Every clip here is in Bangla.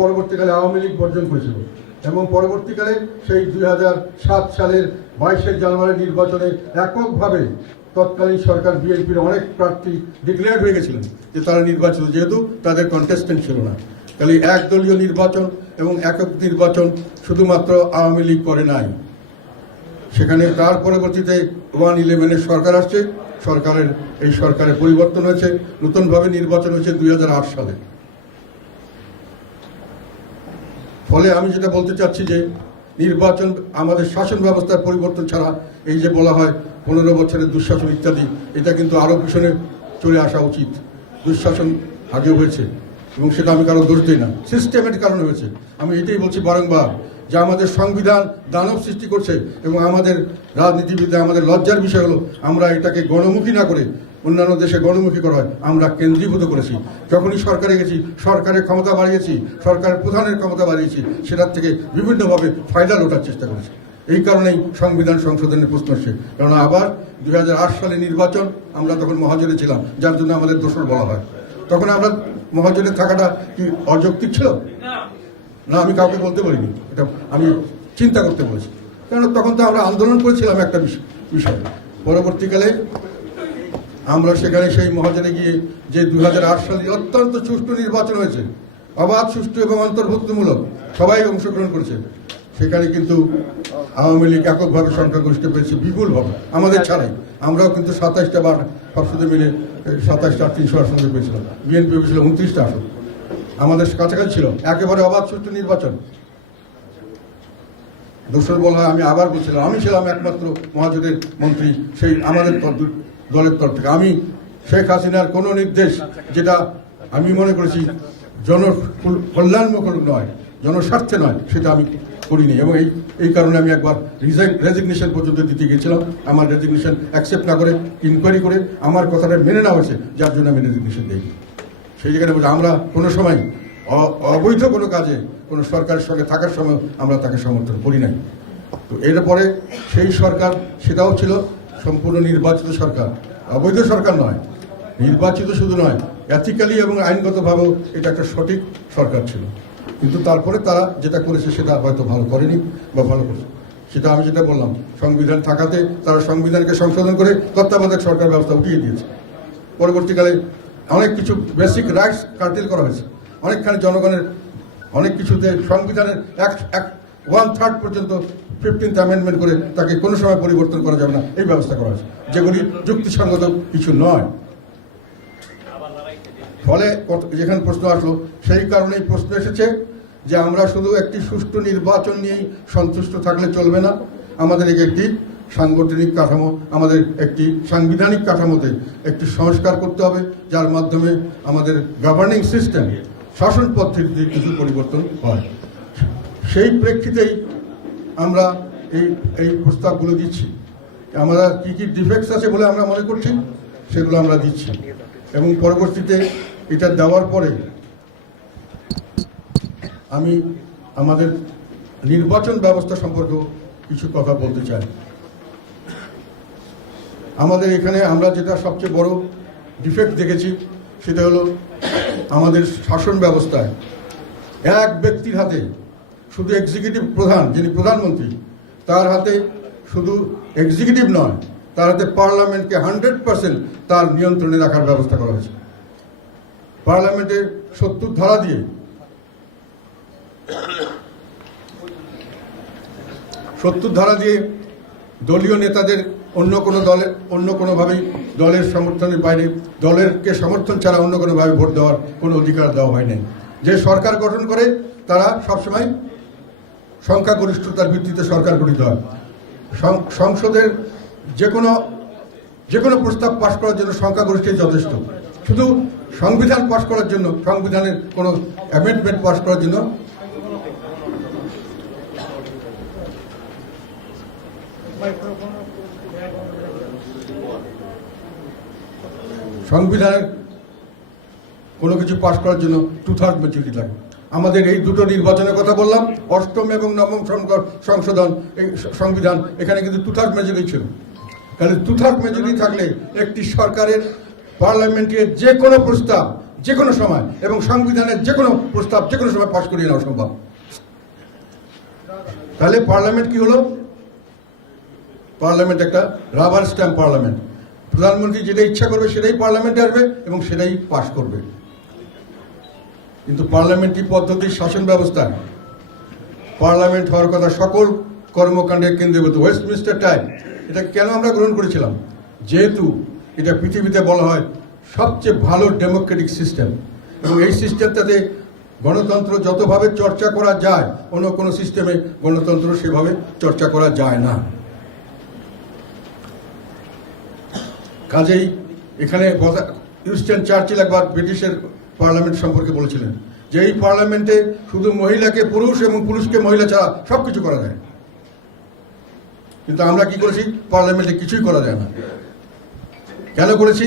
পরবর্তীকালে আওয়ামী লীগ বর্জন করেছিল এবং পরবর্তীকালে সেই 2007 সালের 22 জানুয়ারি নির্বাচনে এককভাবে তৎকালীন সরকার বিএনপির অনেক প্রার্থী ডিক্লেয়ার হয়ে গেছিলেন যে তারা নির্বাচিত, যেহেতু তাদের কন্টেস্টেন্ট ছিল না। তাহলে একদলীয় নির্বাচন এবং একক নির্বাচন শুধুমাত্র আওয়ামী লীগ করে নাই, সেখানে তার পরবর্তীতে 1-11-এর সরকার আসছে, এই সরকারের পরিবর্তন হয়েছে, নতুনভাবে নির্বাচন হয়েছে 2008 সালে। ফলে আমি যেটা বলতে চাচ্ছি যে নির্বাচন আমাদের শাসন ব্যবস্থার পরিবর্তন ছাড়া, এই যে বলা হয় 15 বছরের দুঃশাসন ইত্যাদি, এটা কিন্তু আরো পিছনে চলে আসা উচিত। দুঃশাসন আগেও হয়েছে এবং সেটা আমি কারো দোষ দিই না, সিস্টেমের কারণে হয়েছে। আমি এটাই বলছি বারংবার যে আমাদের সংবিধান দানব সৃষ্টি করছে এবং আমাদের রাজনীতিবিদে আমাদের লজ্জার বিষয় হলো আমরা এটাকে গণমুখী না করে, অন্যান্য দেশে গণমুখী করা হয়, আমরা কেন্দ্রীভূত করেছি। যখনই সরকারে গেছি, সরকারের ক্ষমতা বাড়িয়েছি, সরকারের প্রধানের ক্ষমতা বাড়িয়েছি, সেটার থেকে বিভিন্নভাবে ফায়দা লোটার চেষ্টা করেছি। এই কারণেই সংবিধান সংশোধনের প্রশ্ন আসছে। কারণ আবার 2008 সালে নির্বাচন, আমরা তখন মহাজোটে ছিলাম, যার জন্য আমাদের দোষর বলা হয়। তখন আমরা মহাজোটে থাকাটা কি অযৌক্তিক ছিল? না, আমি কাউকে বলতে বলিনি, এটা আমি চিন্তা করতে বলেছি। কারণ তখন তো আমরা আন্দোলন করেছিলাম একটা বিষয়। পরবর্তীকালে আমরা সেখানে সেই মহাজোটে গিয়ে যে 2008 সালে অত্যন্ত সুষ্ঠু নির্বাচন হয়েছে, অবাধ, সুষ্ঠু এবং অন্তর্ভুক্তমূলক, সবাই অংশগ্রহণ করেছে, সেখানে কিন্তু আওয়ামী লীগ এককভাবে সংখ্যাগরিষ্ঠ পেয়েছে বিপুলভাবে, আমাদের ছাড়াই। আমরাও কিন্তু 27টা বা সবসাথে মিলে 27টা 300 আসন পেয়েছিলাম, বিএনপি পেয়েছিল 29টা আসন, আমাদের কাছাকাছি ছিল। একেবারে অবাধ সুষ্ঠু নির্বাচন। দোষর বলা হয়, আমি আবার বলছিলাম, আমি ছিলাম একমাত্র মহাজোটের মন্ত্রী সেই আমাদের দলের তরফ থেকে। আমি শেখ হাসিনার কোনো নির্দেশ যেটা আমি মনে করেছি জনকল্যাণমূলক নয়, জনস্বার্থে নয়, সেটা আমি করিনি। এবং এই কারণে আমি একবার রেজিগনেশন পর্যন্ত দিতে গিয়েছিলাম। আমার রেজিগনেশন অ্যাকসেপ্ট না করে, ইনকোয়ারি করে আমার কথাটা মেনে নেওয়া হয়েছে, যার জন্য আমি রেজিগনেশন দিই। সেই জায়গায় বলছি আমরা কোনো সময় অবৈধ কোনো কাজে কোনো সরকারের সঙ্গে থাকার সময় আমরা তাকে সমর্থন করি নাই। তো এরপরে সেই সরকার, সেটাও ছিল সম্পূর্ণ নির্বাচিত সরকার, অবৈধ সরকার নয়, নির্বাচিত শুধু নয়, এথিক্যালি এবং আইনগতভাবেও এটা একটা সঠিক সরকার ছিল। কিন্তু তারপরে তারা যেটা করেছে সেটা হয়তো ভালো করেনি বা ভালো করেছে, সেটা আমি যেটা বললাম, সংবিধান থাকাতে তারা সংবিধানকে সংশোধন করে তত্ত্বাবধায়ক সরকার ব্যবস্থা উঠিয়ে দিয়েছে। পরবর্তীকালে অনেক কিছু বেসিক রাইটস কার্টেল করা হয়েছে, অনেকখানি জনগণের অনেক কিছুতে সংবিধানের 1/3 পর্যন্ত 15th অ্যামেন্ডমেন্ট করে তাকে কোনো সময় পরিবর্তন করা যাবে না, এই ব্যবস্থা করা হয়েছে, যেগুলি যুক্তিসঙ্গত কিছু নয়। ফলে যেখানে প্রশ্ন আসলো, সেই কারণেই প্রশ্ন এসেছে যে আমরা শুধু একটি সুষ্ঠু নির্বাচন নিয়েই সন্তুষ্ট থাকলে চলবে না, আমাদের একটি সাংগঠনিক কাঠামো, আমাদের একটি সাংবিধানিক কাঠামোতে একটি সংস্কার করতে হবে, যার মাধ্যমে আমাদের গভর্নিং সিস্টেম, শাসন পদ্ধতিতে কিছু পরিবর্তন হয়। সেই প্রেক্ষিতেই আমরা এই প্রস্তাবগুলো দিচ্ছি। আমরা কি কি ডিফেক্টস আছে বলে আমরা মনে করছি, সেগুলো আমরা দিচ্ছি। এবং পরবর্তীতে এটা দেওয়ার পরে আমি আমাদের নির্বাচন ব্যবস্থা সম্পর্কে কিছু কথা বলতে চাই। আমাদের এখানে আমরা যেটা সবচেয়ে বড় ডিফেক্ট দেখেছি, সেটা হলো আমাদের শাসন ব্যবস্থায় এক ব্যক্তির হাতে, শুধু এক্সিকিউটিভ প্রধান, যিনি প্রধানমন্ত্রী, তার হাতে শুধু এক্সিকিউটিভ নয়, তার হাতে পার্লামেন্টকে 100% তার নিয়ন্ত্রণে রাখার ব্যবস্থা করা হয়েছে। পার্লামেন্টের 70 ধারা দিয়ে দলীয় নেতাদের অন্য কোনোভাবেই দলের সমর্থনের বাইরে, দলেরকে সমর্থন ছাড়া অন্য কোনোভাবে ভোট দেওয়ার কোনো অধিকার দেওয়া হয়নি। যে সরকার গঠন করে তারা সবসময় সংখ্যাগরিষ্ঠতার ভিত্তিতে সরকার গঠিত হয়। সংসদের যে কোনো প্রস্তাব পাশ করার জন্য সংখ্যাগরিষ্ঠই যথেষ্ট। শুধু সংবিধান পাশ করার জন্য, সংবিধানের কোনো অ্যামেন্ডমেন্ট পাশ করার জন্য সংবিধানের কোনো কিছু পাশ করার জন্য 2/3 মেজরিটি লাগে। আমাদের এই দুটো নির্বাচনের কথা বললাম, 8ম এবং 9ম সংশোধন, এই সংবিধান, এখানে কিন্তু 2/3 মেজরিটি ছিল। তাহলে 2/3 মেজরিটি থাকলে একটি সরকারের পার্লামেন্টের যে কোনো প্রস্তাব, যে কোনো সময় এবং সংবিধানের যে কোনো প্রস্তাব যে কোনো সময় পাশ করিয়ে নেওয়া সম্ভব। তাহলে পার্লামেন্ট কি হলো? পার্লামেন্ট একটা রাবার স্ট্যাম্প পার্লামেন্ট। প্রধানমন্ত্রী যেটা ইচ্ছা করবে সেটাই পার্লামেন্টে আসবে এবং সেটাই পাশ করবে। কিন্তু পার্লামেন্টারি পদ্ধতির শাসন ব্যবস্থা, পার্লামেন্ট হওয়ার কথা সকল কর্মকাণ্ডের কেন্দ্রীভূত ওয়েস্টমিনিস্টার টাইপ, এটা কেন আমরা গ্রহণ করেছিলাম? যেহেতু এটা পৃথিবীতে বলা হয় সবচেয়ে ভালো ডেমোক্রেটিক সিস্টেম, এবং এই সিস্টেমটাতে গণতন্ত্র যতভাবে চর্চা করা যায় অন্য কোনো সিস্টেমে গণতন্ত্র সেভাবে চর্চা করা যায় না। কাজেই এখানে উইনস্টন চার্চিল একবার ব্রিটিশের পার্লামেন্ট সম্পর্কে বলেছিলেন যে এই পার্লামেন্টে শুধু মহিলাকে পুরুষ এবং পুরুষকে মহিলা ছাড়া সবকিছু করা যায়। কিন্তু আমরা কি করেছি? পার্লামেন্টে কিছুই করা যায় না। কেন করেছি?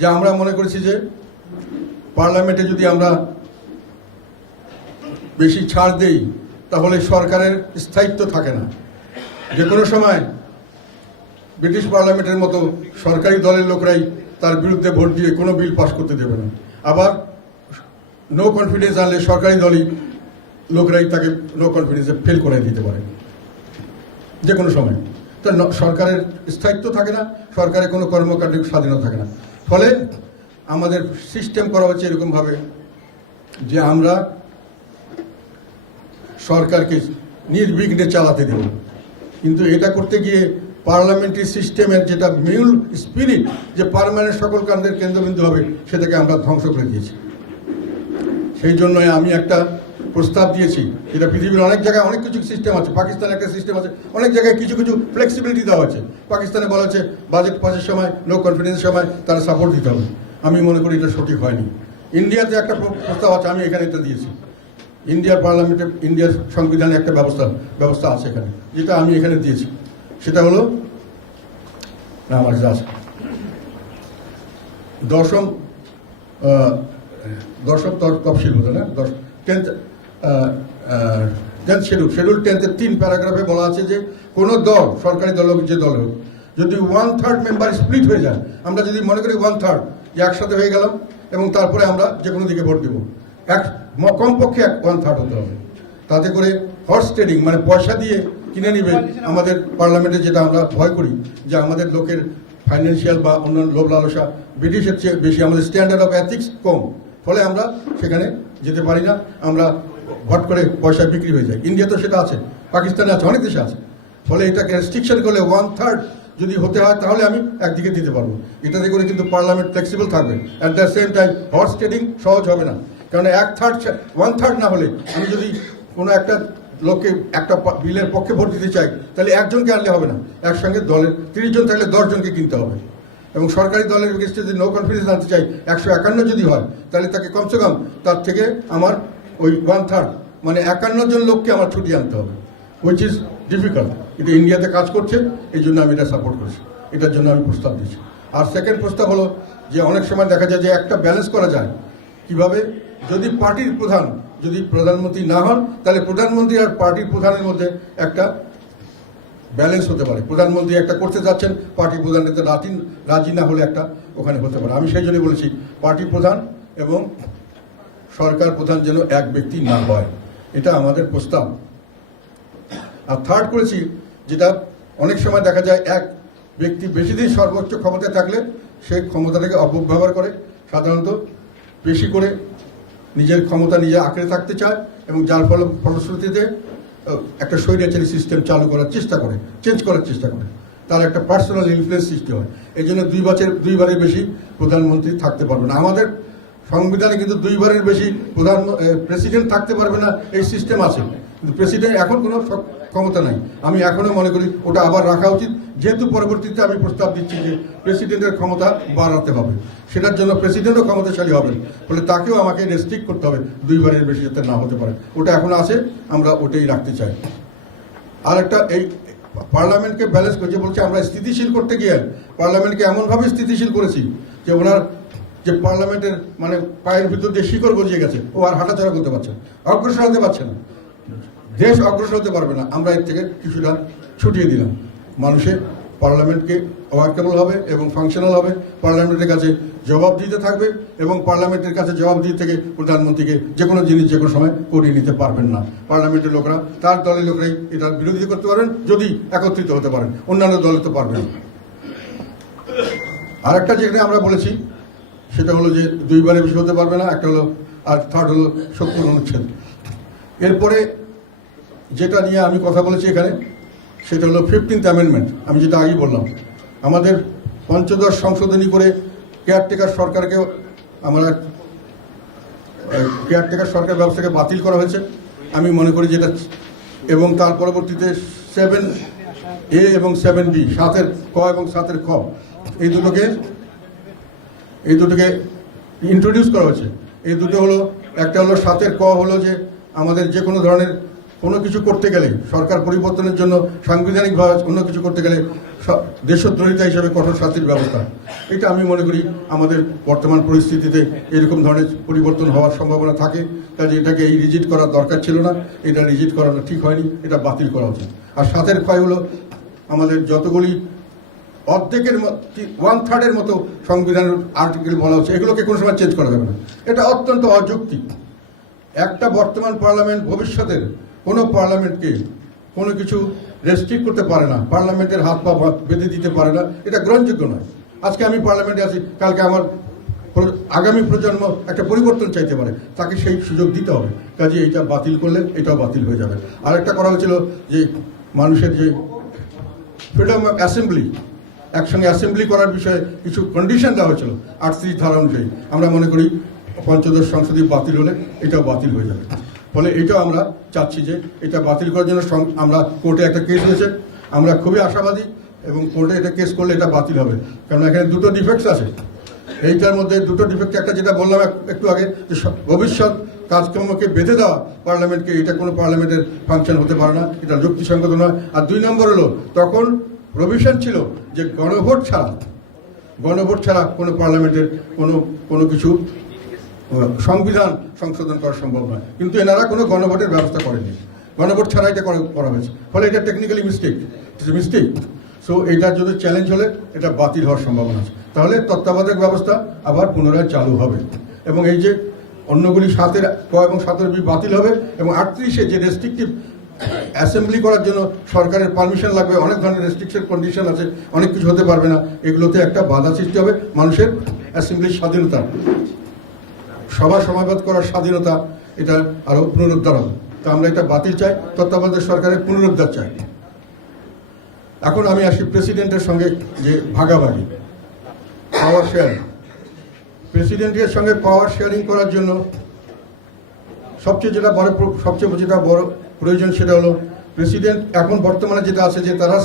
যে আমরা মনে করেছি যে পার্লামেন্টে যদি আমরা বেশি ছাড় দেই তাহলে সরকারের স্থায়িত্ব থাকে না। যে কোনো সময় ব্রিটিশ পার্লামেন্টের মতো সরকারি দলের লোকরাই তার বিরুদ্ধে ভোট দিয়ে কোনো বিল পাস করতে দেবে না। আবার নো কনফিডেন্স আনলে সরকারি দলই লোকরাই তাকে নো কনফিডেন্সে ফেল করে দিতে পারে যে কোনো সময়। তো সরকারের স্থায়িত্ব থাকে না, সরকারের কোনো কর্মকাণ্ডের স্বাধীনতা থাকে না। ফলে আমাদের সিস্টেম করা হচ্ছে এরকমভাবে যে আমরা সরকারকে নির্বিঘ্নে চালাতে দেব। কিন্তু এটা করতে গিয়ে পার্লামেন্টারি সিস্টেমের যেটা মূল স্পিরিট, যে পার্মানেন্ট সকল কাণ্ডের কেন্দ্রবিন্দু হবে, সেটাকে আমরা ধ্বংস করে দিয়েছি। সেই জন্যই আমি একটা প্রস্তাব দিয়েছি, যেটা পৃথিবীর অনেক জায়গায় অনেক কিছু সিস্টেম আছে, পাকিস্তানে একটা সিস্টেম আছে, অনেক জায়গায় কিছু কিছু ফ্লেক্সিবিলিটি দেওয়া আছে। পাকিস্তানে বলা হচ্ছে বাজেট পাসের সময়, নো কনফিডেন্সের সময় তারা সাপোর্ট দিতে হবে। আমি মনে করি এটা সঠিক হয়নি। ইন্ডিয়াতে একটা প্রস্তাব আছে, আমি এখানে এটা দিয়েছি। ইন্ডিয়ার পার্লামেন্টে, ইন্ডিয়ার সংবিধানে একটা ব্যবস্থা আছে এখানে, যেটা আমি এখানে দিয়েছি। সেটা হলো আমার যা আছে দশম তফসিল হতো না, 10th শিডিউল 10-এর 3 প্যারাগ্রাফে বলা আছে যে কোনো দল, সরকারি দল হোক যে দল হোক, যদি 1/3 মেম্বার স্প্লিট হয়ে যায়, আমরা যদি মনে করি 1/3 যে একসাথে হয়ে গেলাম এবং তারপরে আমরা যে কোনো দিকে ভোট দেবো, কমপক্ষে 1/3 হতে হবে। তাতে করে হর্স ট্রেডিং, মানে পয়সা দিয়ে কিনে নিবে আমাদের পার্লামেন্টে, যেটা আমরা ভয় করি যে আমাদের লোকের ফাইন্যান্সিয়াল বা অন্যান্য লোভ লালসা ব্রিটিশের চেয়ে বেশি, আমাদের স্ট্যান্ডার্ড অফ এথিক্স কম, ফলে আমরা সেখানে যেতে পারি না, আমরা ভট করে পয়সা বিক্রি হয়ে যায়। ইন্ডিয়া তো সেটা আছে, পাকিস্তানে আছে, অনেক দেশে আছে। ফলে এটাকে রেস্ট্রিকশন করলে 1/3 যদি হতে হয় তাহলে আমি একদিকে দিতে পারবো। এটাতে করে কিন্তু পার্লামেন্ট ফ্লেক্সিবল থাকবে। At the same time horse trading সহজ হবে না, কারণ 1/3 না হলে আমি যদি কোনো একটা লোককে একটা বিলের পক্ষে ভোট দিতে চাই, তাহলে একজনকে আনলে হবে না, একসঙ্গে দলের 30 জন থাকলে 10 জনকে কিনতে হবে। এবং সরকারি দলের এগেইনস্টে যদি নো কনফিডেন্স আনতে চাই 151 যদি হয়, তাহলে তাকে কমসে কম তার থেকে আমার ওই 1/3 মানে 51 জন লোককে আমার ছুটিয়ে আনতে হবে, হুইচ ইজ ডিফিকাল্ট। কিন্তু ইন্ডিয়াতে কাজ করছে, এই জন্য আমি এটা সাপোর্ট করছি, এটার জন্য আমি প্রস্তাব দিচ্ছি। আর সেকেন্ড প্রস্তাব হলো যে অনেক সময় দেখা যায় যে একটা ব্যালেন্স করা যায় কিভাবে, যদি পার্টির প্রধান যদি প্রধানমন্ত্রী না হন, তাহলে প্রধানমন্ত্রী আর পার্টির প্রধানের মধ্যে একটা ব্যালেন্স হতে পারে। প্রধানমন্ত্রী একটা করতে যাচ্ছেন, পার্টি প্রধান এতে রাজি না হলে একটা ওখানে হতে পারে। আমি সেই জন্যই বলেছি পার্টি প্রধান এবং সরকার প্রধান যেন এক ব্যক্তি না হয়, এটা আমাদের প্রস্তাব। আর থার্ড করেছি, যেটা অনেক সময় দেখা যায় এক ব্যক্তি বেশি দিন সর্বোচ্চ ক্ষমতায় থাকলে সে ক্ষমতাটাকে অপব্যবহার করে, সাধারণত বেশি করে নিজের ক্ষমতা নিজে আঁকড়ে থাকতে চায় এবং যার ফলশ্রুতিতে একটা স্বৈরাচারী সিস্টেম চালু করার চেষ্টা করে, চেঞ্জ করার চেষ্টা করে, তার একটা পার্সোনাল ইনফ্লুয়েন্স সৃষ্টি হয়। এই জন্য দুইবারের বেশি প্রধানমন্ত্রী থাকতে পারবে না। আমাদের সংবিধানে কিন্তু 2বারের বেশি প্রেসিডেন্ট থাকতে পারবে না, এই সিস্টেম আছে। কিন্তু প্রেসিডেন্ট এখন কোনো ক্ষমতা নাই। আমি এখনো মনে করি ওটা আবার রাখা উচিত, যেহেতু পরবর্তীতে আমি প্রস্তাব দিচ্ছি যে প্রেসিডেন্টের ক্ষমতা বাড়াতে হবে, সেটার জন্য প্রেসিডেন্টও ক্ষমতাশালী হবেন, ফলে তাকেও আমাকে রেস্ট্রিক্ট করতে হবে, 2বারের বেশি যাতে না হতে পারে। ওটা এখন আছে, আমরা ওটাই রাখতে চাই। আর একটা এই পার্লামেন্টকে ব্যালেন্স করছে বলছে, আমরা স্থিতিশীল করতে গিয়ে পার্লামেন্টকে এমনভাবে স্থিতিশীল করেছি যে ওনার যে পার্লামেন্টের মানে পায়ের ভিতর দিয়ে শিকড় গজিয়ে গেছে, ও আর হাঁটাচলা করতে পারছে না, অগ্রসর হতে পারছে না, দেশ অগ্রসর হতে পারবে না। আমরা এর থেকে কিছুটা ছুটিয়ে দিলাম, মানুষে পার্লামেন্টকে ওয়ার্কেবল হবে এবং ফাংশনাল হবে, পার্লামেন্টের কাছে জবাব দিতে থাকবে এবং পার্লামেন্টের কাছে জবাব দিতে থেকে প্রধানমন্ত্রীকে যে কোনো জিনিস যে কোনো সময় করিয়ে নিতে পারবেন না। পার্লামেন্টের লোকরা, তার দলের লোকরাই এটার বিরোধিতা করতে পারবেন যদি একত্রিত হতে পারেন, অন্যান্য দলে তো পারবেন। আর একটা যেখানে আমরা বলেছি সেটা হলো যে 2 বারের বেশি হতে পারবে না, একটা হলো, আর থার্ড হলো 70 অনুচ্ছেদ। এরপরে যেটা নিয়ে আমি কথা বলেছি এখানে সেটা হলো 15th অ্যামেন্ডমেন্ট। আমি যেটা আগেই বললাম, আমাদের পঞ্চদশ সংশোধনী করে কেয়ারটেকার সরকারকে আমরা কেয়ারটেকার সরকার ব্যবস্থাকে বাতিল করা হয়েছে। আমি মনে করি যেটা, এবং তার পরবর্তীতে 7A এবং 7B, 7 ক এবং 7 খ, এই দুটোকে ইন্ট্রোডিউস করা হয়েছে। এই দুটো হলো, একটা হলো 7 ক হলো যে আমাদের যে কোনো ধরনের কোনো কিছু করতে গেলে, সরকার পরিবর্তনের জন্য সাংবিধানিকভাবে অন্য কিছু করতে গেলে দেশদ্রোহিতা হিসেবে কঠোর শাস্তির ব্যবস্থা। এটা আমি মনে করি আমাদের বর্তমান পরিস্থিতিতে এরকম ধরনের পরিবর্তন হওয়ার সম্ভাবনা থাকে, কাজে এটাকে এই রিজিট করার দরকার ছিল না, এটা রিজিট করানো ঠিক হয়নি, এটা বাতিল করা উচিত। আর 7 ক্ষয় হলো আমাদের যতগুলি অর্ধেকের 1/3 মতো সংবিধানের আর্টিকেল বলা হচ্ছে, এগুলোকে কোনো সময় চেঞ্জ করা যাবে না। এটা অত্যন্ত অযৌক্তিক। একটা বর্তমান পার্লামেন্ট ভবিষ্যতের কোনো পার্লামেন্টকে কোনো কিছু রেস্ট্রিক্ট করতে পারে না, পার্লামেন্টের হাত পা বেঁধে দিতে পারে না, এটা গ্রহণযোগ্য নয়। আজকে আমি পার্লামেন্টে আছি, কালকে আমার আগামী প্রজন্ম একটা পরিবর্তন চাইতে পারে, তাকে সেই সুযোগ দিতে হবে। কাজে এইটা বাতিল করলে এটাও বাতিল হয়ে যাবে। আরেকটা করা হয়েছিল যে মানুষের যে ফ্রিডম অফ অ্যাসেম্বলি, একসঙ্গে অ্যাসেম্বলি করার বিষয়ে কিছু কন্ডিশন দেওয়া হয়েছিল 38 ধারা অনুযায়ী। আমরা মনে করি পঞ্চদশ সংসদে বাতিল হলে এটাও বাতিল হয়ে যাবে। ফলে এটাও আমরা চাচ্ছি যে এটা বাতিল করার জন্য আমরা কোর্টে একটা কেস হয়েছে, আমরা খুবই আশাবাদী এবং কোর্টে এটা কেস করলে এটা বাতিল হবে। কারণ এখানে দুটো ডিফেক্টস আছে, এইটার মধ্যে দুটো ডিফেক্ট, একটা যেটা বললাম একটু আগে যে ভবিষ্যৎ কাজকর্মকে বেঁধে দেওয়া পার্লামেন্টকে, এটা কোনো পার্লামেন্টের ফাংশন হতে পারে না, এটা যুক্তিসঙ্গত নয়। আর 2 নম্বর হলো তখন প্রভিশন ছিল যে গণভোট ছাড়া কোনো পার্লামেন্টের কোনো কিছু সংবিধান সংশোধন করা সম্ভব নয়। কিন্তু এনারা কোনো গণভোটের ব্যবস্থা করেনি, গণভোট ছাড়া এটা করা হয়েছে। ফলে এটা টেকনিক্যালি মিস্টেক। সো এটার যদি চ্যালেঞ্জ হলে এটা বাতিল হওয়ার সম্ভাবনা আছে। তাহলে তত্ত্বাবধায়ক ব্যবস্থা আবার পুনরায় চালু হবে এবং এই যে অন্যগুলি 7 ক এবং 7 বি বাতিল হবে এবং 38-এ যে রেস্ট্রিকটিভ অ্যাসেম্বলি করার জন্য সরকারের পারমিশন লাগবে, অনেক ধরনের রেস্ট্রিকশন কন্ডিশন আছে, অনেক কিছু হতে পারবে না, এগুলোতে একটা বাধা সৃষ্টি হবে। মানুষের অ্যাসেম্বলির স্বাধীনতা, সভা সমাবেত করার স্বাধীনতা, এটা আরো পুনরুদ্ধার হবে। তা আমরা এটা বাতিল চাই, তত্ত্বাবধায়ক সরকারের পুনরুদ্ধার চাই। এখন আমি আসি প্রেসিডেন্টের সঙ্গে যে ভাগাভাগি, পাওয়ার শেয়ারিং। প্রেসিডেন্টের সঙ্গে পাওয়ার শেয়ারিং করার জন্য সবচেয়ে যেটা বড় প্রয়োজন সেটা হলো প্রেসিডেন্ট এখন বর্তমানে যেটা আছে যে তারা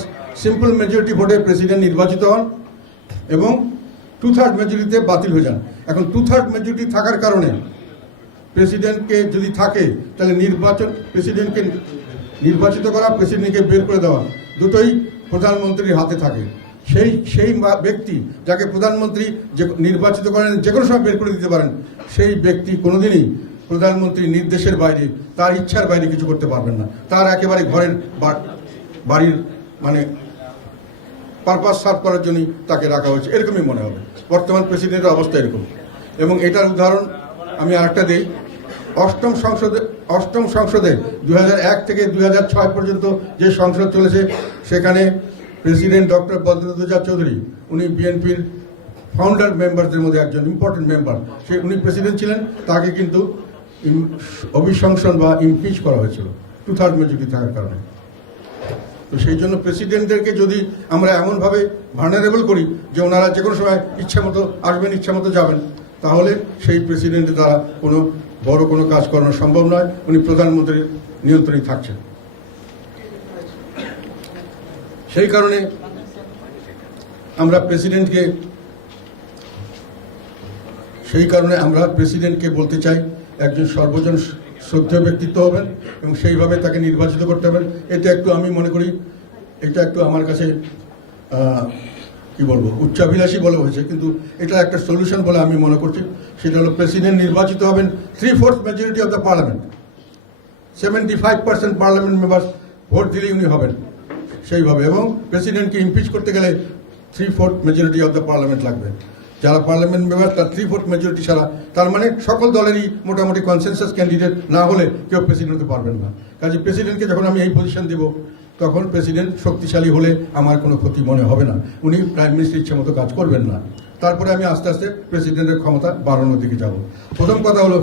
সিম্পল মেজরিটি ভোটে প্রেসিডেন্ট নির্বাচিত হন এবং 2/3 মেজরিটিতে বাতিল হয়ে যান। এখন 2/3 মেজরিটি থাকার কারণে প্রেসিডেন্টকে যদি থাকে তাহলে প্রেসিডেন্টকে নির্বাচিত করা, প্রেসিডেন্টকে বের করে দেওয়া, দুটোই প্রধানমন্ত্রীর হাতে থাকে। সেই ব্যক্তি যাকে প্রধানমন্ত্রী নির্বাচিত করেন, যে কোনো সময় বের করে দিতে পারেন, সেই ব্যক্তি কোনোদিনই প্রধানমন্ত্রীর নির্দেশের বাইরে, তার ইচ্ছার বাইরে কিছু করতে পারবেন না। তার একেবারে ঘরের বাড়ির মানে পারপাস সার্ভ করার জন্যই তাকে রাখা হয়েছে, এরকমই মনে হবে। বর্তমান প্রেসিডেন্টের অবস্থা এরকম। এবং এটার উদাহরণ আমি আরেকটা দিই। অষ্টম সংসদে 2001 থেকে 2006 পর্যন্ত যে সংসদ চলেছে, সেখানে প্রেসিডেন্ট ডক্টর বদরুদ্দোজা চৌধুরী, উনি বিএনপির ফাউন্ডার মেম্বারদের মধ্যে একজন ইম্পর্টেন্ট মেম্বার, উনি প্রেসিডেন্ট ছিলেন। তাকে কিন্তু অভিশংসন বা ইমপিচ করা হয়েছিল 2/3 মেজরিটি থাকার কারণে। তো সেই জন্য প্রেসিডেন্টদেরকে যদি আমরা এমনভাবে ভার্নারেবল করি যে ওনারা যে কোনো সময় ইচ্ছা মতো আসবেন, ইচ্ছা মতো যাবেন, তাহলে সেই প্রেসিডেন্টের দ্বারা বড় কোনো কাজ করানো সম্ভব নয়। উনি প্রধানমন্ত্রীর নিয়ন্ত্রণে থাকছেন। সেই কারণে আমরা প্রেসিডেন্টকে বলতে চাই একজন সর্বজন শ্রদ্ধেয় ব্যক্তিত্ব হবেন এবং সেইভাবে তাকে নির্বাচিত করতে হবেন। এটা একটু আমি মনে করি এটা একটু আমার কাছে কি বলবো উচ্চাভিলাষী বলা হয়েছে, কিন্তু এটা একটা সলিউশন বলে আমি মনে করছি। সেটা হলো প্রেসিডেন্ট নির্বাচিত হবেন 3/4 majority of the parliament, 75% parliament members vote দিলেই উনি হবেন সেইভাবে, এবং প্রেসিডেন্টকে ইমপিচ করতে গেলে 3/4 মেজরিটি অফ দ্য পার্লামেন্ট লাগবে। যারা পার্লামেন্ট মেম্বার তার 3/4 মেজরিটি ছাড়া, তার মানে সকল দলেরই মোটামুটি কনসেনসাস ক্যান্ডিডেট না হলে কেউ প্রেসিডেন্ট হতে পারবেন না। কাজে প্রেসিডেন্টকে যখন আমি এই পজিশন দিব, তখন প্রেসিডেন্ট শক্তিশালী হলে আমার কোনো ক্ষতি মনে হবে না, উনি প্রাইম মিনিস্টার ইচ্ছে মতো কাজ করবেন না। তারপরে আমি আস্তে আস্তে প্রেসিডেন্টের ক্ষমতা বাড়ানোর দিকে যাব। প্রথম কথা হলো,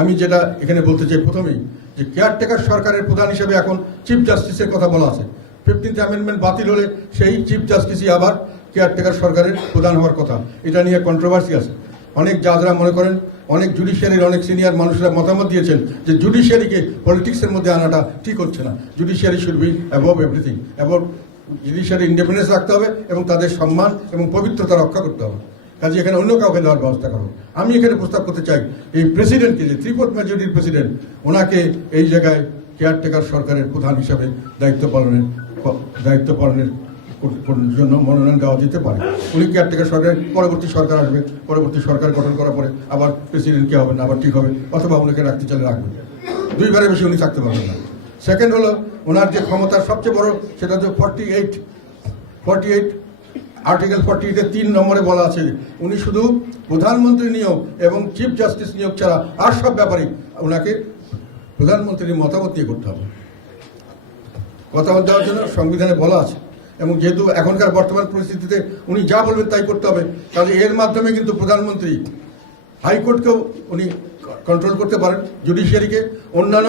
আমি যেটা এখানে বলতে চাই প্রথমেই, যে কেয়ারটেকার সরকারের প্রধান হিসেবে এখন চিফ জাস্টিসের কথা বলা আছে। 15th অ্যামেন্ডমেন্ট বাতিল হলে সেই চিফ জাস্টিসই আবার কেয়ারটেকার সরকারের প্রধান হওয়ার কথা। এটা নিয়ে কন্ট্রোভার্সি আছে। অনেক জাজরা মনে করেন, অনেক জুডিশিয়ারির অনেক সিনিয়র মানুষরা মতামত দিয়েছেন যে জুডিশিয়ারিকে পলিটিক্সের মধ্যে আনাটা ঠিক হচ্ছে না। Judiciary should be above everything, above judiciary independence রাখতে হবে এবং তাদের সম্মান এবং পবিত্রতা রক্ষা করতে হবে। কাজে এখানে অন্য কাউকে দেওয়ার ব্যবস্থা করো। আমি এখানে প্রস্তাব করতে চাই এই প্রেসিডেন্টকে, যে 3/4 মেজরিটির প্রেসিডেন্ট, ওনাকে এই জায়গায় কেয়ারটেকার সরকারের প্রধান হিসাবে দায়িত্ব পালনের জন্য মনোনয়ন দেওয়া যেতে পারে। উনি কেয়ারটেকার সরকারের পরবর্তী সরকার আসবে, পরবর্তী সরকার গঠন করার পরে আবার প্রেসিডেন্ট কে হবে না, আবার ঠিক হবে, অথবা ওনাকে রাখতে চাইলে রাখবে। দুইবারের বেশি উনি থাকতে পারবেন না। সেকেন্ড হলো, ওনার যে ক্ষমতার সবচেয়ে বড়, সেটা হচ্ছে 48 আর্টিকেল 48-এর 3 নম্বরে বলা আছে, উনি শুধু প্রধানমন্ত্রী নিয়োগ এবং চিফ জাস্টিস নিয়োগ ছাড়া আর সব ব্যাপারে ওনাকে প্রধানমন্ত্রীর মতামত দিয়ে করতে হবে। মতামত দেওয়ার জন্য সংবিধানে বলা আছে, এবং যেহেতু এখনকার বর্তমান পরিস্থিতিতে উনি যা বলবেন তাই করতে হবে, কাজে এর মাধ্যমে কিন্তু প্রধানমন্ত্রী হাইকোর্টকেও উনি কন্ট্রোল করতে পারেন, জুডিশিয়ারিকে, অন্যান্য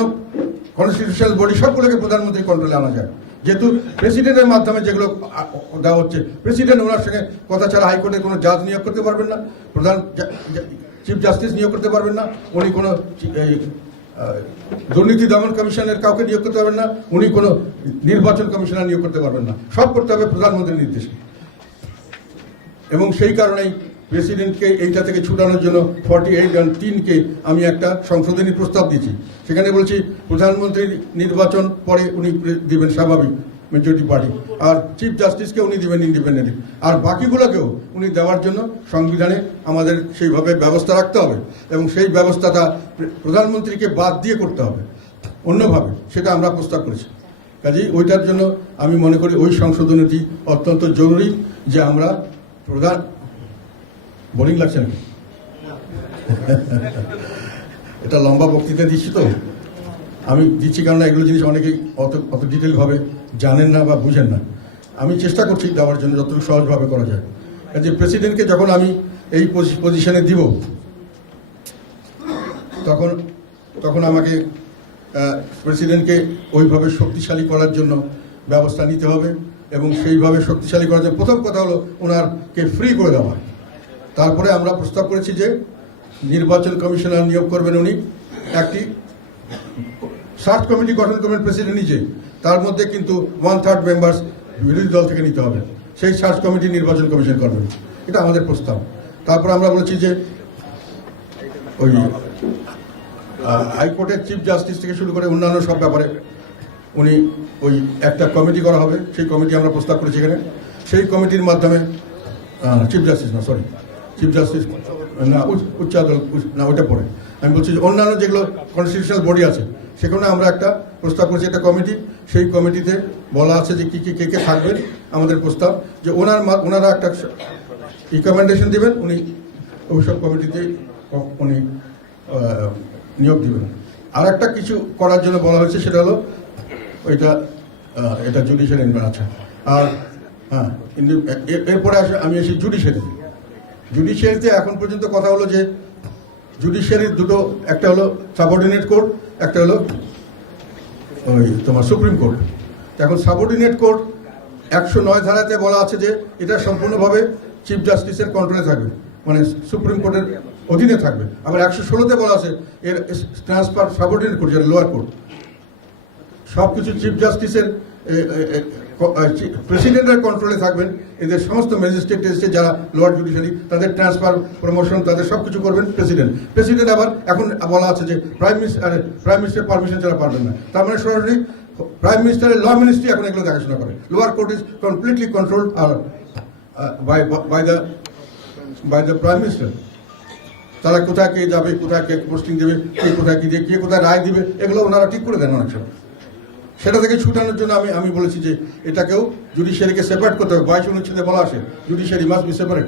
কনস্টিটিউশনাল বডি সবগুলোকে প্রধানমন্ত্রী কন্ট্রোলে আনা যায়। যেহেতু প্রেসিডেন্টের মাধ্যমে যেগুলো দেওয়া হচ্ছে, প্রেসিডেন্ট ওনার সঙ্গে কথা ছাড়া হাইকোর্টের কোনো জাজ নিয়োগ করতে পারবেন না, প্রধান চিফ জাস্টিস নিয়োগ করতে পারবেন না, উনি কোনো দুর্নীতি দমন কমিশনের কাউকে নিয়োগ করতে পারবেন না, উনি কোনো নির্বাচন কমিশনার নিয়োগ করতে পারবেন না, সব করতে হবে প্রধানমন্ত্রীর নির্দেশে। এবং সেই কারণেই প্রেসিডেন্টকে এইটা থেকে ছুটানোর জন্য 48(3)কে আমি একটা সংশোধনী প্রস্তাব দিয়েছি। সেখানে বলছি প্রধানমন্ত্রীর নির্বাচন পরে উনি দিবেন স্বাভাবিক মেজরিটি পার্টি, আর চিফ জাস্টিসকে উনি দিবেন ইন্ডিপেন্ডেন্ট, আর বাকিগুলোকেও উনি দেওয়ার জন্য সংবিধানে আমাদের সেইভাবে ব্যবস্থা রাখতে হবে, এবং সেই ব্যবস্থাটা প্রধানমন্ত্রীকে বাদ দিয়ে করতে হবে অন্যভাবে, সেটা আমরা প্রস্তাব করেছি। কাজেই ওইটার জন্য আমি মনে করি ওই সংশোধনীটি অত্যন্ত জরুরি, যে আমরা প্রধান বোরিং লাগছে নাকি? এটা লম্বা বক্তৃতা দিচ্ছি তো আমি দিচ্ছি, কারণ এগুলো জিনিস অনেকেই অত ডিটেলভাবে জানেন না বা বুঝেন না। আমি চেষ্টা করছি দেওয়ার জন্য যতটুকু সহজভাবে করা যায়। যে প্রেসিডেন্টকে যখন আমি এই পজিশনে দিব, তখন আমাকে প্রেসিডেন্টকে ওইভাবে শক্তিশালী করার জন্য ব্যবস্থা নিতে হবে, এবং সেইভাবে শক্তিশালী করার জন্য প্রথম কথা হলো ওনারকে ফ্রি করে দেওয়া। তারপরে আমরা প্রস্তাব করেছি যে নির্বাচন কমিশনার নিয়োগ করবেন উনি, একটি সার্চ কমিটি গঠন করবেন প্রেসিডেন্ট নিজে, তার মধ্যে কিন্তু 1/3 মেম্বার্স বিরোধী দল থেকে নিতে হবে, সেই সার্চ কমিটি নির্বাচন কমিশন করবেন, এটা আমাদের প্রস্তাব। তারপর আমরা বলেছি যে ওই হাইকোর্টের চিফ জাস্টিস থেকে শুরু করে অন্যান্য সব ব্যাপারে উনি ওই একটা কমিটি করা হবে, সেই কমিটি আমরা প্রস্তাব করেছি এখানে। সেই কমিটির মাধ্যমে চিফ জাস্টিস না, উচ্চ আদালত না, ওইটা পরে আমি বলছি যে অন্যান্য যেগুলো কনস্টিটিউশনাল বডি আছে সেখানে আমরা একটা প্রস্তাব করেছি, একটা কমিটি। সেই কমিটিতে বলা আছে যে কে কে থাকবেন, আমাদের প্রস্তাব যে ওনারা একটা রিকমেন্ডেশন দেবেন, উনি ওইসব কমিটিতে উনি নিয়োগ দিবেন। আর একটা কিছু করার জন্য বলা হয়েছে, সেটা হলো এটা জুডিশিয়ারি আছে। আর হ্যাঁ, এরপরে আমি এসে জুডিশিয়ারিতে এখন পর্যন্ত কথা হলো যে জুডিশিয়ারির দুটো, একটা হলো সাবঅর্ডিনেট কোর্ট, একটা হলো ওই তোমার সুপ্রিম কোর্ট। এখন সাবঅর্ডিনেট কোর্ট 109 ধারাতে বলা আছে যে এটা সম্পূর্ণভাবে চিফ জাস্টিসের কন্ট্রোলে থাকবে, মানে সুপ্রিম কোর্টের অধীনে থাকবে। আবার 116-তে বলা আছে এর ট্রান্সফার সাবঅর্ডিনেট কোর্ট, যেটা লোয়ার কোর্ট। সব কিছু চিফ জাস্টিসের প্রেসিডেন্টের কন্ট্রোলে থাকবেন। এদের সমস্ত ম্যাজিস্ট্রেট এসে যারা লোয়ার জুডিশিয়ারি, তাদের ট্রান্সফার, প্রমোশন, তাদের সব কিছু করবেন প্রেসিডেন্ট। আবার এখন বলা আছে যে প্রাইম মিনিস্টার পারমিশন ছাড়া পারবেন না, তার মানে সরাসরি প্রাইম মিনিস্টারের ল মিনিস্ট্রি এখন এগুলো দেখাশোনা করে। Lower court is completely controlled by the prime minister. তারা কোথায় কে যাবে, কোথায় কে পোস্টিং দেবে, কে কোথায় কি দিয়ে, কে কোথায় রায় দিবে, এগুলো ওনারা ঠিক করে দেন অনেক সময়। সেটা থেকে ছুটানোর জন্য আমি বলেছি যে এটাকেও জুডিশিয়ারিকে সেপারেট করতে হবে। 22 অনুচ্ছেদে বলা আছে জুডিশিয়ারি মাস্ট বি সেপারেট।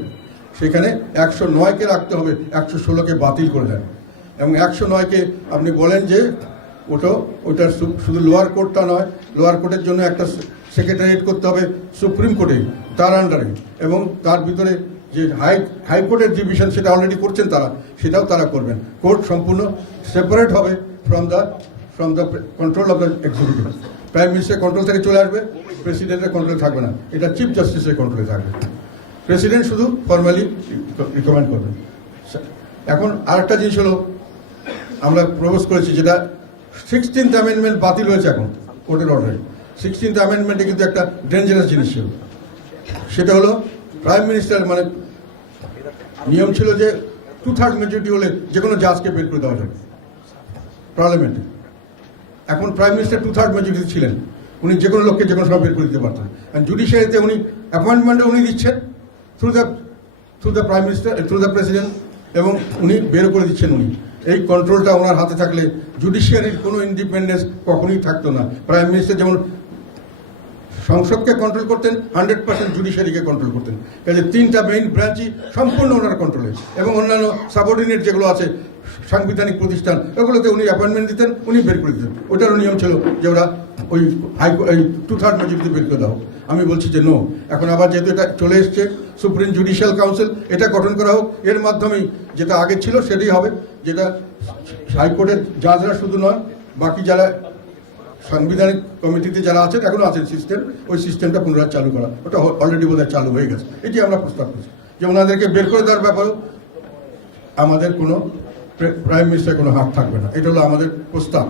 সেখানে 109কে রাখতে হবে, 116কে বাতিল করে দেন। এবং 109কে আপনি বলেন যে ওটার শুধু লোয়ার কোর্টটা নয়, লোয়ার কোর্টের জন্য একটা সেক্রেটারিয়েট করতে হবে সুপ্রিম কোর্টে, তার আন্ডারে, এবং তার ভিতরে যে হাইকোর্টের যে ডিভিশন সেটা অলরেডি করছেন তারা, সেটাও তারা করবেন। কোর্ট সম্পূর্ণ সেপারেট হবে from the control of the executive. Prime minister control থেকে চলে আসবে, প্রেসিডেন্টের কন্ট্রোল থাকবে না, এটা চিফ জাস্টিসের কন্ট্রোলে থাকবে। প্রেসিডেন্ট শুধু ফর্মালি রিকমেন্ড করবেন। এখন আরেকটা জিনিস হলো, আমরা প্রপোজ করেছি যেটা 16th অ্যামেন্ডমেন্ট বাতিল হয়েছে এখন কোর্টের অর্ডারে। 16th অ্যামেন্ডমেন্টে কিন্তু একটা ডেঞ্জারাস জিনিস ছিল, সেটা হলো প্রাইম মিনিস্টার মানে নিয়ম ছিল যে 2/3 মেজরিটি হলে যে কোনো জাজকে বের করে দেওয়া যাবে পার্লামেন্টে। এখন প্রাইম মিনিস্টার 2/3 মেজরিটি ছিলেন, উনি যে কোনো লোককে যে কোনো সময় বের করে দিতে পারতেন। জুডিশিয়ারিতে উনি অ্যাপয়েন্টমেন্টে উনি দিচ্ছেন through the prime minister, through the president, এবং উনি বের করে দিচ্ছেন উনি। এই কন্ট্রোলটা ওনার হাতে থাকলে জুডিশিয়ারির কোনো ইন্ডিপেন্ডেন্স কখনোই থাকতো না। প্রাইম মিনিস্টার যেমন সংসদকে কন্ট্রোল করতেন, 100% জুডিশিয়ারিকে কন্ট্রোল করতেন। কাজে 3টা মেইন ব্রাঞ্চই সম্পূর্ণ ওনার কন্ট্রোলে, এবং অন্যান্য সাবঅর্ডিনেট যেগুলো আছে সাংবিধানিক প্রতিষ্ঠান, ওগুলোতে উনি অ্যাপয়েন্টমেন্ট দিতেন, উনি বের করে দিতেন। ওটারও নিয়ম ছিল যে ওরা ওই 2/3 মেজরিটি বের করে দাও। আমি বলছি যে নো, এখন আবার যেহেতু এটা চলে এসছে সুপ্রিম জুডিশিয়াল কাউন্সিল, এটা গঠন করা হোক। এর মাধ্যমেই যেটা আগে ছিল সেটাই হবে, যেটা হাইকোর্টের জাজরা শুধু নয়, বাকি যারা সাংবিধানিক কমিটিতে যারা আছেন, এখনো আছেন সিস্টেম, ওই সিস্টেমটা পুনরায় চালু করা। ওটা অলরেডি বোধহয় চালু হয়ে গেছে। এটি আমরা প্রস্তাব করছি যে ওনাদেরকে বের করে দেওয়ার ব্যাপারেও আমাদের কোনো প্রাইম মিনিস্টার কোনো হাত থাকবে না। এটা হলো আমাদের প্রস্তাব।